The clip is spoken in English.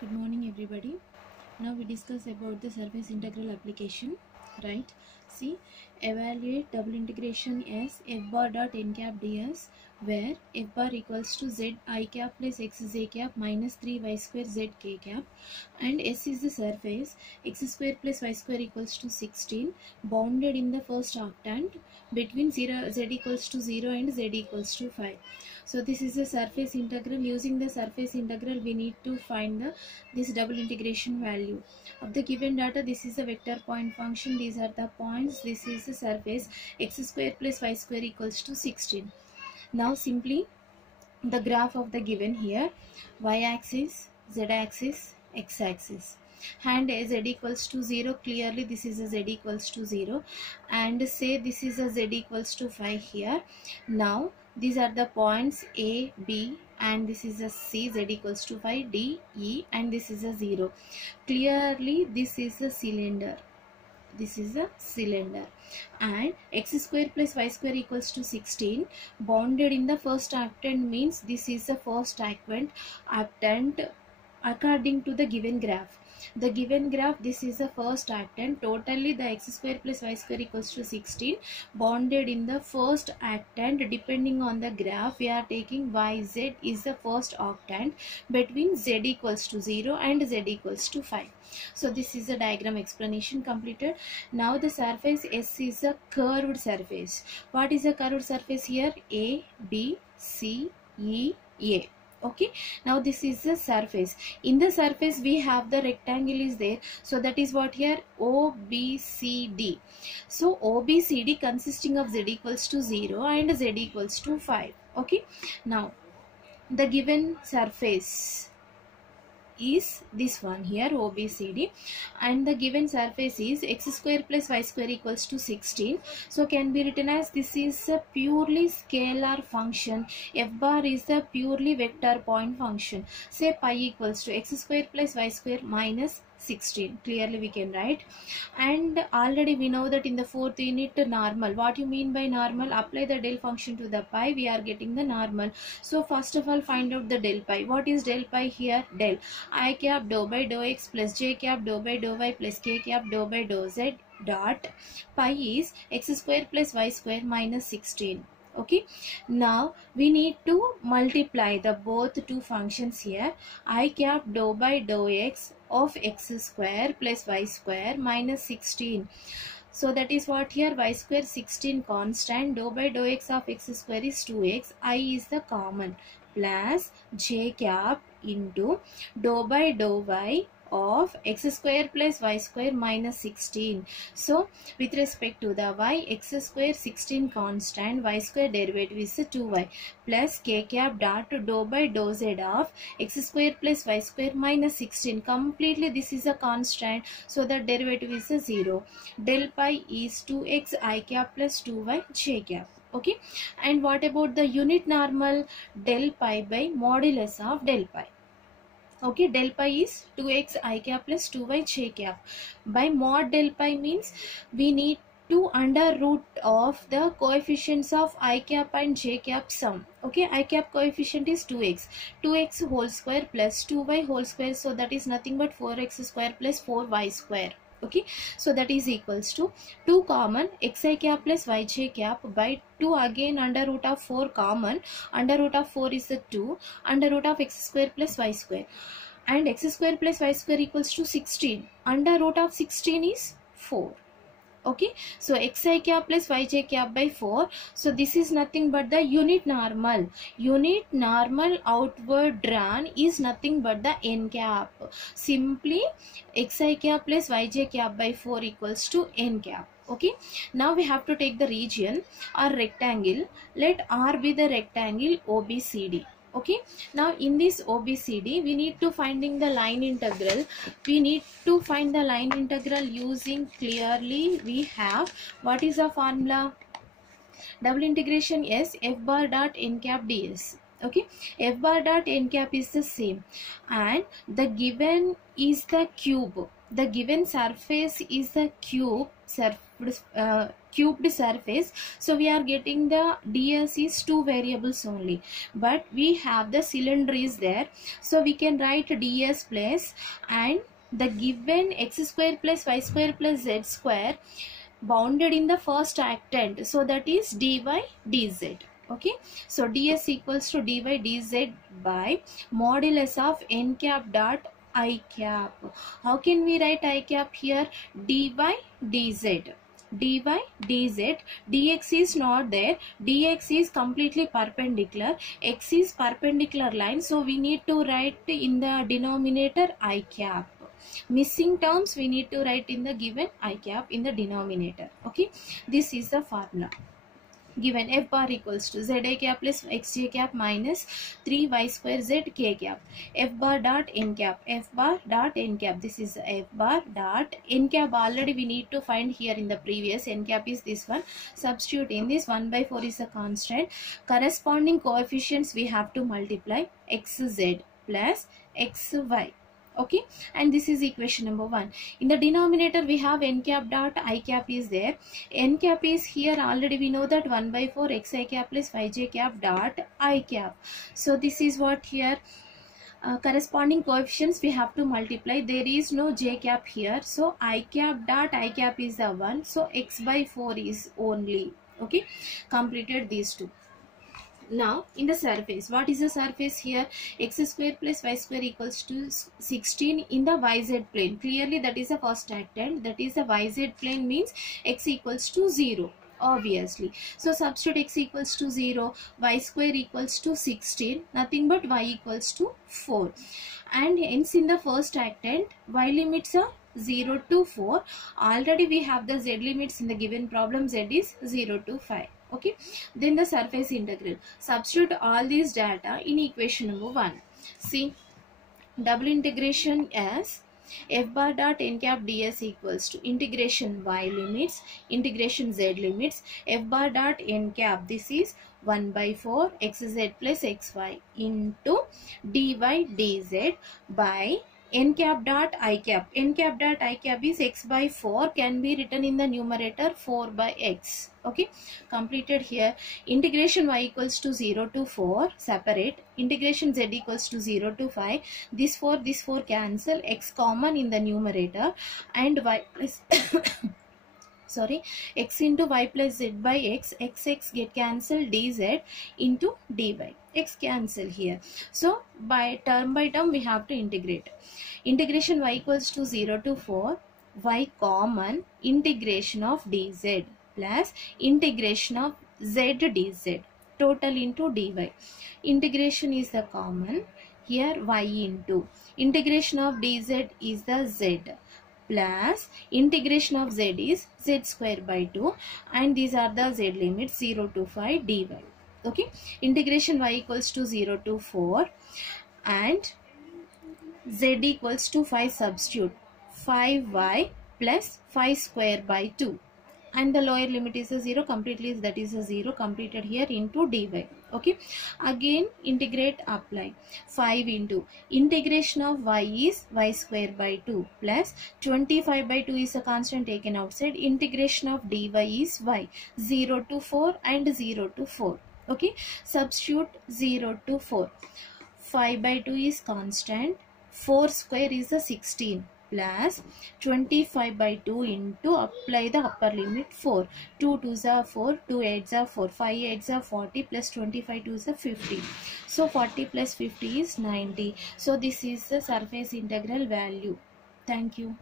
Good morning everybody. Now we discuss about the surface integral application, right? See, evaluate double integration S f bar dot n cap ds, where f bar equals to z I cap plus x j cap minus 3y square z k cap, and S is the surface x square plus y square equals to 16, bounded in the first octant between z equals to 0 and z equals to 5. So this is the surface integral. Using the surface integral we need to find this double integration value of the given data. This is a vector point function, these are the points, this is the surface x square plus y square equals to 16. Now simply the graph of the given here, y axis, z axis, x axis, and z equals to 0, clearly this is a z equals to 0, and say this is a z equals to 5 here. Now these are the points A, B, and this is a C, z equals to 5, D, E, and this is a 0. Clearly this is a cylinder. This is a cylinder, and x square plus y square equals to 16, bounded in the first octant means this is the first octant according to the given graph. The given graph, this is the first octant. Totally the x square plus y square equals to 16, bounded in the first octant. Depending on the graph, we are taking yz is the first octant between z equals to 0 and z equals to 5. So this is the diagram explanation completed. Now the surface S is a curved surface. What is a curved surface here? A, B, C, E, A. Okay, now this is the surface. In the surface we have the rectangle is there, so that is what here, OBCD. So OBCD consisting of z equals to 0 and z equals to 5. Okay, now the given surface is this one here, OBCD, and the given surface is x square plus y square equals to 16. So can be written as this is a purely scalar function. F bar is a purely vector point function. Say pi equals to x square plus y square minus 16. Clearly we can write. And already we know that in the fourth unit, normal. What you mean by normal? Apply the del function to the pi, we are getting the normal. So first of all find out the del pi. What is del pi here? Del I cap dou by dou x plus j cap dou by dou y plus k cap dou by dou z dot pi is x square plus y square minus 16. Okay, now we need to multiply the both two functions here. I cap dou by dou x of x square plus y square minus 16. So that is what here, y square 16 constant, dou by dou x of x square is 2x, I is the common, plus j cap into dou by dou y of x square plus y square minus 16. So with respect to the y, x square 16 constant, y square derivative is 2y, plus k cap dot dou by dou z of x square plus y square minus 16. Completely this is a constant, so the derivative is 0. Del pi is 2x I cap plus 2y j cap. Okay, and what about the unit normal? Del pi by modulus of del pi. Okay, del pi is 2x I cap plus 2y j cap. By mod del pi means we need to under root of the coefficients of I cap and j cap sum. Okay, I cap coefficient is 2x. 2x whole square plus 2y whole square, so that is nothing but 4x square plus 4y square. Okay, so that is equals to 2 common xi cap plus yj cap by 2, again under root of 4 common, under root of 4 is a 2, under root of x square plus y square, and x square plus y square equals to 16, under root of 16 is 4. Okay, so xi cap plus yj cap by 4. So this is nothing but the unit normal. Unit normal outward drawn is nothing but the n cap. Simply xi cap plus yj cap by 4 equals to n cap. Okay, now we have to take the region or rectangle. Let R be the rectangle OBCD. Okay, now in this OBCD we need to finding the line integral. We need to find the line integral using, clearly we have, what is the formula? Double integration S f bar dot n cap ds. Okay, f bar dot n cap is the same, and the given is the cube. The given surface is the cubed surface, so we are getting the ds is two variables only, but we have the cylinder is there, so we can write ds plus, and the given x square plus y square plus z square bounded in the first octant, so that is dy dz. Okay, so ds equals to dy dz by modulus of n cap dot I cap. How can we write I cap here? dy dz. dy dz, dx is not there, dx is completely perpendicular, x is perpendicular line, so we need to write in the denominator I cap. Missing terms we need to write in the given I cap in the denominator. Okay, this is the formula. Given f bar equals to z a cap plus x j cap minus 3y square z k cap. F bar dot n cap. F bar dot n cap. This is f bar dot n cap. Already we need to find here in the previous. N cap is this one. Substitute in this. 1 by 4 is a constant. Corresponding coefficients we have to multiply. xz plus xy. Okay, and this is equation number 1. In the denominator we have n cap dot I cap is there. N cap is here, already we know that 1 by 4 xi cap plus yj cap dot I cap. So this is what here corresponding coefficients we have to multiply. There is no j cap here, so I cap dot I cap is the 1, so x by 4 is only. Okay, completed these two. Now in the surface, what is the surface here? X square plus y square equals to 16 in the yz plane. Clearly that is the first octant, that is the yz plane, means x equals to 0 obviously. So substitute x equals to 0, y square equals to 16, nothing but y equals to 4, and hence in the first octant y limits are 0 to 4. Already we have the z limits in the given problem, z is 0 to 5. Okay, then the surface integral. Substitute all these data in equation number 1. See, double integration as f bar dot n cap ds equals to integration y limits, integration z limits, f bar dot n cap, this is 1 by 4 xz plus xy into dy dz by n cap dot I cap. N cap dot I cap is x by 4, can be written in the numerator 4 by x. Okay, completed here. Integration y equals to 0 to 4, separate. Integration z equals to 0 to 5. This 4 cancel, x common in the numerator, and y plus sorry, x into y plus z by x, x get cancelled, dz into dy, x cancel here. So by term we have to integrate. Integration y equals to 0 to 4, y common, integration of dz plus integration of z dz, total into dy. Integration is the common, here y into integration of dz is the z, plus integration of z is z square by 2, and these are the z limits 0 to 5 dy. Okay, integration y equals to 0 to 4 and z equals to 5, substitute 5y plus 5 square by 2, and the lower limit is a 0, completely that is a 0, completed here, into dy. Okay, again integrate, apply 5 into integration of y is y square by 2 plus 25 by 2 is a constant taken outside, integration of dy is y 0 to 4 and 0 to 4. Okay, substitute 0 to 4, 5 by 2 is constant, 4 square is the 16 plus 25 by 2 into, apply the upper limit 4, 2 2s are 4, 2 8s are 4, 5 8s are 40 plus 25 2s are 50. So 40 plus 50 is 90. So this is the surface integral value. Thank you.